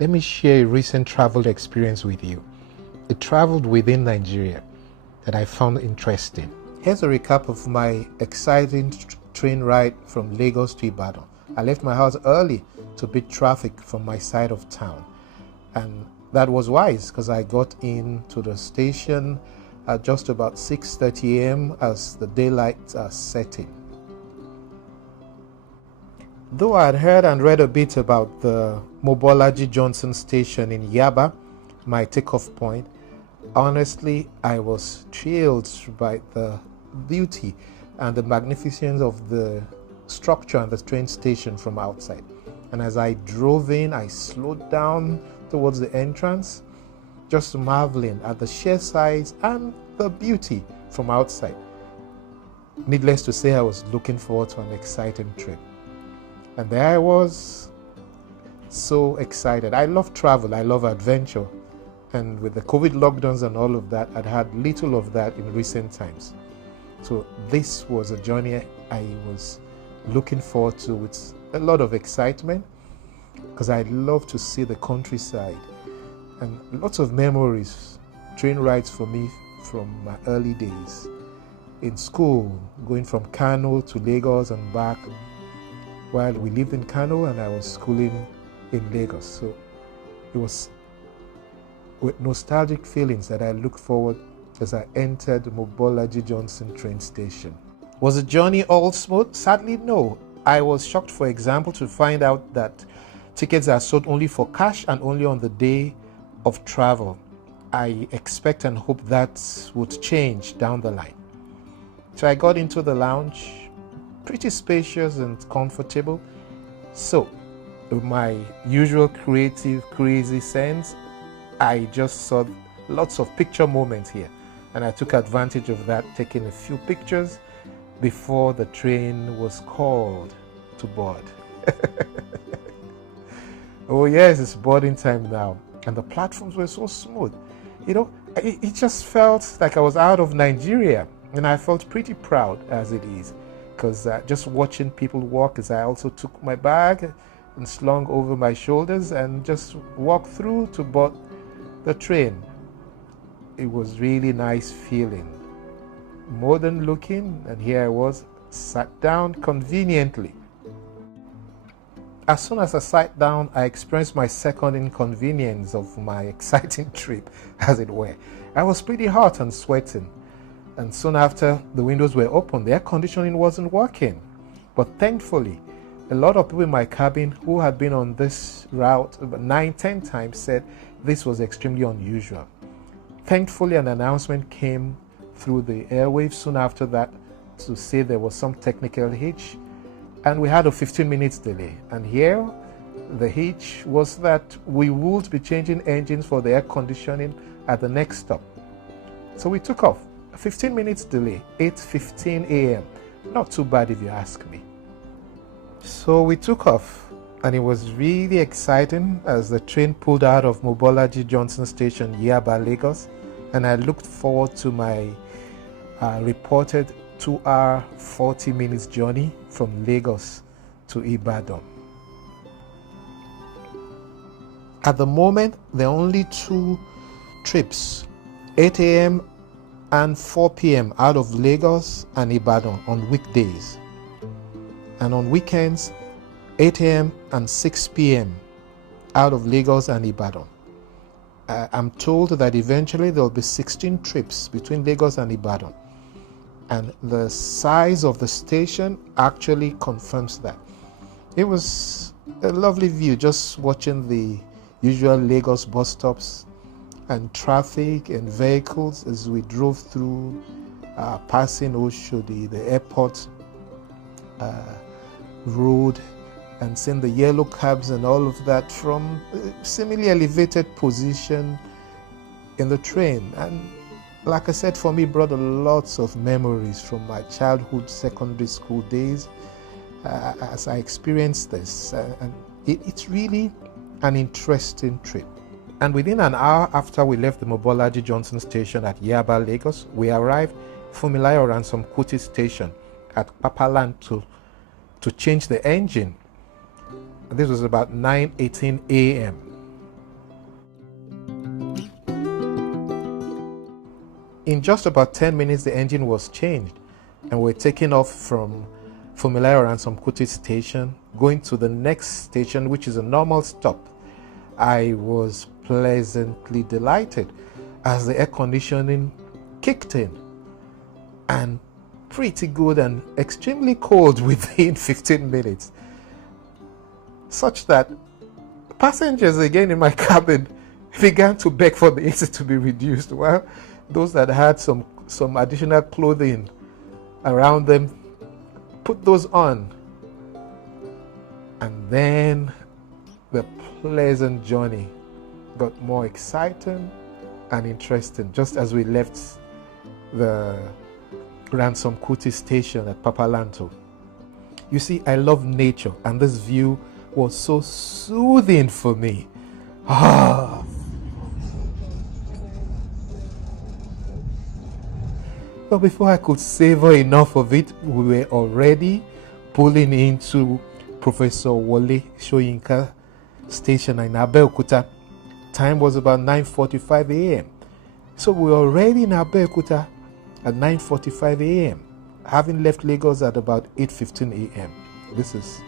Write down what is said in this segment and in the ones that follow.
Let me share a recent travel experience with you. It traveled within Nigeria that I found interesting. Here's a recap of my exciting train ride from Lagos to Ibadan. I left my house early to beat traffic from my side of town, and that was wise because I got into the station at just about 6:30 a.m. as the daylight setting. Though I had heard and read a bit about the Mobolaji Johnson station in Yaba, my takeoff point, honestly, I was thrilled by the beauty and the magnificence of the structure and the train station from outside. And as I drove in, I slowed down towards the entrance, just marveling at the sheer size and the beauty from outside. Needless to say, I was looking forward to an exciting trip. And there I was, so excited. I love travel, I love adventure. And with the COVID lockdowns and all of that, I'd had little of that in recent times. So this was a journey I was looking forward to with a lot of excitement, because I love to see the countryside and lots of memories, train rides for me from my early days. In school, going from Kano to Lagos and back, while we lived in Kano and I was schooling in Lagos. So it was with nostalgic feelings that I looked forward as I entered the Mobolaji Johnson train station. Was the journey all smooth? Sadly, no. I was shocked, for example, to find out that tickets are sold only for cash and only on the day of travel. I expect and hope that would change down the line. So I got into the lounge, pretty spacious and comfortable. So, with my usual creative, crazy sense, I just saw lots of picture moments here. And I took advantage of that, taking a few pictures before the train was called to board. Oh yes, it's boarding time now. And the platforms were so smooth. You know, it just felt like I was out of Nigeria. And I felt pretty proud as it is. Because just watching people walk, as I also took my bag and slung over my shoulders and just walked through to board the train. It was really nice feeling. Modern looking, and here I was, sat down conveniently. As soon as I sat down, I experienced my second inconvenience of my exciting trip, as it were. I was pretty hot and sweating. And soon after, the windows were open. The air conditioning wasn't working. But thankfully, a lot of people in my cabin who had been on this route about 9-10 times said this was extremely unusual. Thankfully, an announcement came through the airwaves soon after that to say there was some technical hitch. And we had a 15 minutes delay. And here, the hitch was that we would be changing engines for the air conditioning at the next stop. So we took off. 15 minutes delay, 8:15 a.m. Not too bad if you ask me. So we took off, and it was really exciting as the train pulled out of Mobolaji Johnson Station, Yaba, Lagos, and I looked forward to my reported 2-hour 40 minutes journey from Lagos to Ibadan. At the moment, there are only 2 trips, 8 a.m. and 4 p.m. out of Lagos and Ibadan on weekdays, and on weekends 8 a.m. and 6 p.m. out of Lagos and Ibadan. I'm told that eventually there will be 16 trips between Lagos and Ibadan, and the size of the station actually confirms that. It was a lovely view just watching the usual Lagos bus stops and traffic and vehicles as we drove through, passing Oshodi, the airport road, and seeing the yellow cabs and all of that from a similarly elevated position in the train. And like I said, for me, brought lots of memories from my childhood secondary school days as I experienced this. And it's really an interesting trip. And within an hour after we left the Mobolaji Johnson station at Yaba, Lagos, we arrived Fumilayo Ransom Kuti station at Papaland to change the engine. This was about 9:18 a.m. in just about 10 minutes, the engine was changed, and we're taking off from Funmilayo and Kuti station, going to the next station, which is a normal stop. I was pleasantly delighted as the air conditioning kicked in, and pretty good and extremely cold within 15 minutes, such that passengers again in my cabin began to beg for the AC to be reduced, while those that had some additional clothing around them put those on. And then the pleasant journey got more exciting and interesting just as we left the Ransom Kuti station at Papalanto. You see, I love nature, and this view was so soothing for me. Ah. But before I could savor enough of it, we were already pulling into Professor Wole Soyinka station in Abeokuta. Time was about 9:45 a.m. So we were already in Abeokuta at 9:45 a.m., having left Lagos at about 8:15 a.m. This is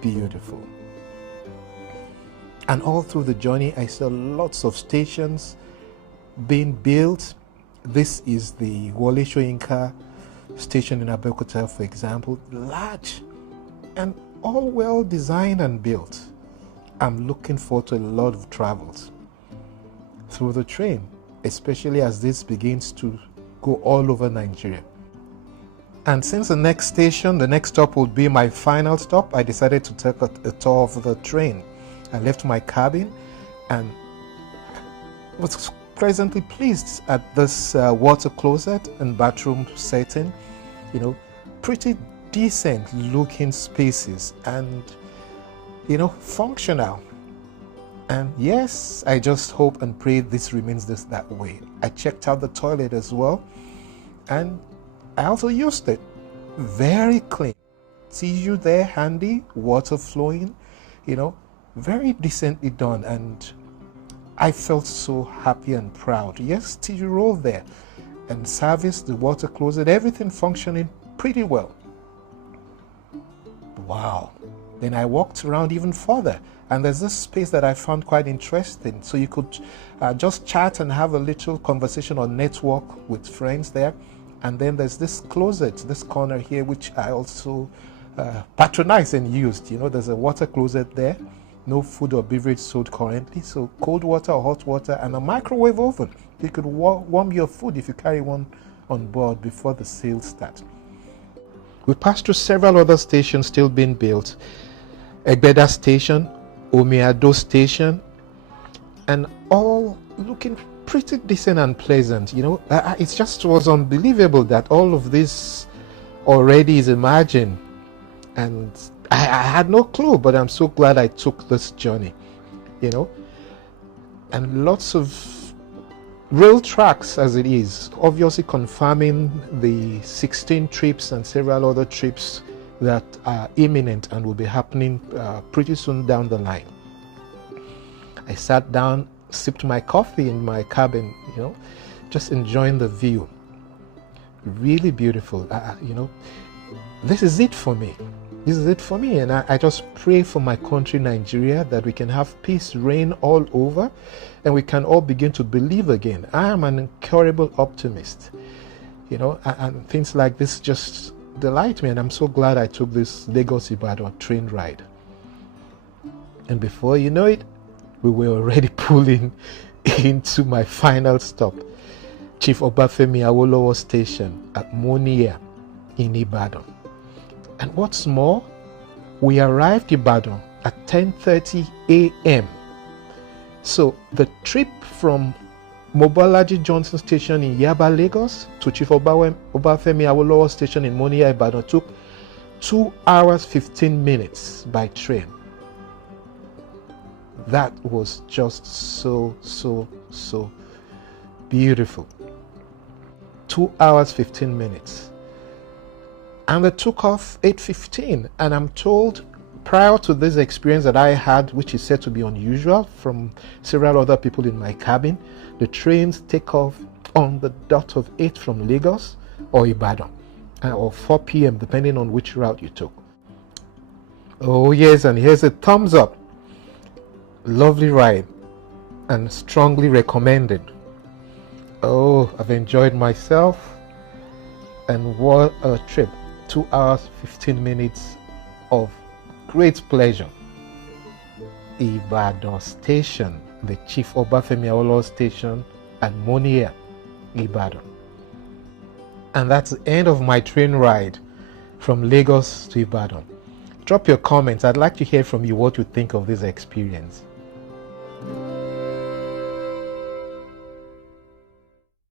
beautiful. And all through the journey, I saw lots of stations being built. This is the Wole Soyinka station in Abeokuta, for example, large and all well designed and built. I'm looking forward to a lot of travels through the train, especially as this begins to go all over Nigeria. And since the next station, the next stop would be my final stop, I decided to take a tour of the train. I left my cabin and was pleasantly pleased at this water closet and bathroom setting. You know, pretty decent looking spaces and, you know, functional. And yes, I just hope and pray this remains that way. I checked out the toilet as well, and I also used it. Very clean. Tissue there handy, water flowing, you know, very decently done, and I felt so happy and proud. Yes, tissue roll there, and service, the water closet, everything functioning pretty well. Wow. Then I walked around even further, and there's this space that I found quite interesting. So you could just chat and have a little conversation or network with friends there. And then there's this closet, this corner here, which I also patronized and used. You know, there's a water closet there. No food or beverage sold currently. So cold water or hot water and a microwave oven. You could warm your food if you carry one on board before the sales start. We passed through several other stations still being built. Egbeda Station, Omiado Station, and all looking pretty decent and pleasant. You know, it just was unbelievable that all of this already is imagined, and I had no clue, but I'm so glad I took this journey, you know. And lots of rail tracks as it is, obviously confirming the 16 trips and several other trips that are imminent and will be happening pretty soon down the line. I sat down, sipped my coffee in my cabin, you know, just enjoying the view. Really beautiful. You know, this is it for me. This is it for me. And I just pray for my country, Nigeria, that we can have peace reign all over and we can all begin to believe again. I am an incurable optimist, you know, and things like this just delight me. And I'm so glad I took this Lagos-Ibadan train ride. And before you know it, we were already pulling into my final stop, Chief Obafemi Awolowo Station at Monia in Ibadan. And what's more, we arrived in Ibadan at 10:30 a.m. So the trip from Mobolaji Johnson Station in Yaba, Lagos to Chief Obafemi Awolowo Station in Monia, Ibadan took 2 hours 15 minutes by train. That was just so beautiful. 2 hours 15 minutes. And they took off 8:15, and I'm told prior to this experience that I had, which is said to be unusual from several other people in my cabin, the trains take off on the dot of 8 from Lagos or Ibadan, or 4 p.m. depending on which route you took. Oh yes, and here's a thumbs up. Lovely ride and strongly recommended. Oh, I've enjoyed myself, and what a trip. 2 hours 15 minutes of great pleasure. Ibadan station, the Chief Obafemi Awolowo station at Monia, Ibadan. And that's the end of my train ride from Lagos to Ibadan. Drop your comments. I'd like to hear from you what you think of this experience.